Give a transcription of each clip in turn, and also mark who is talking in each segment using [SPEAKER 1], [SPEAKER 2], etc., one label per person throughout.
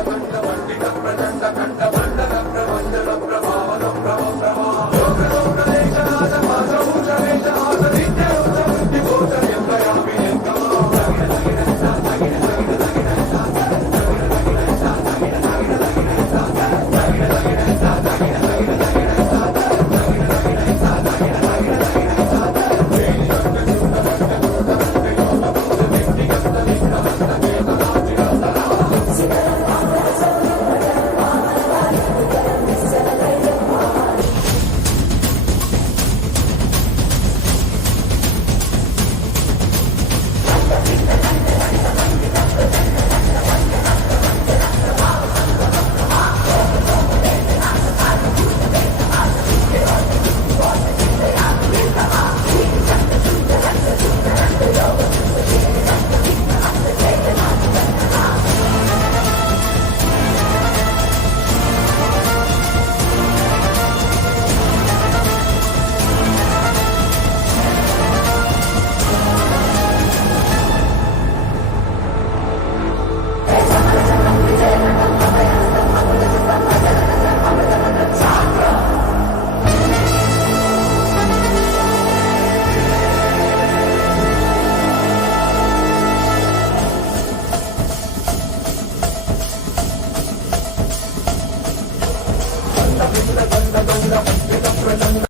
[SPEAKER 1] la banda. Prachanda Prachanda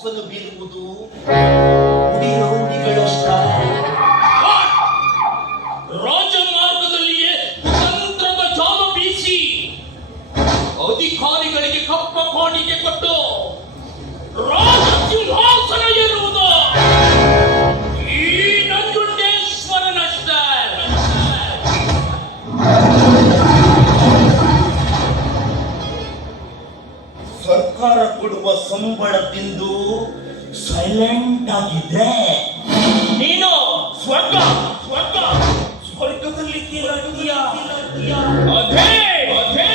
[SPEAKER 2] foi no bingo do Urião. ಸರ್ಕಾರ ಕೊಡುವ ಸಂಬಳದಿಂದು silent ಆಗಿದೆ
[SPEAKER 1] ನೀನು
[SPEAKER 3] ಸ್ವರ್ಗ ಸ್ವರ್ಗ.
[SPEAKER 2] ಸ್ವರ್ಗದಲ್ಲಿ ಕೇಳಿಯ
[SPEAKER 1] ಅದೇ ಅದೇ.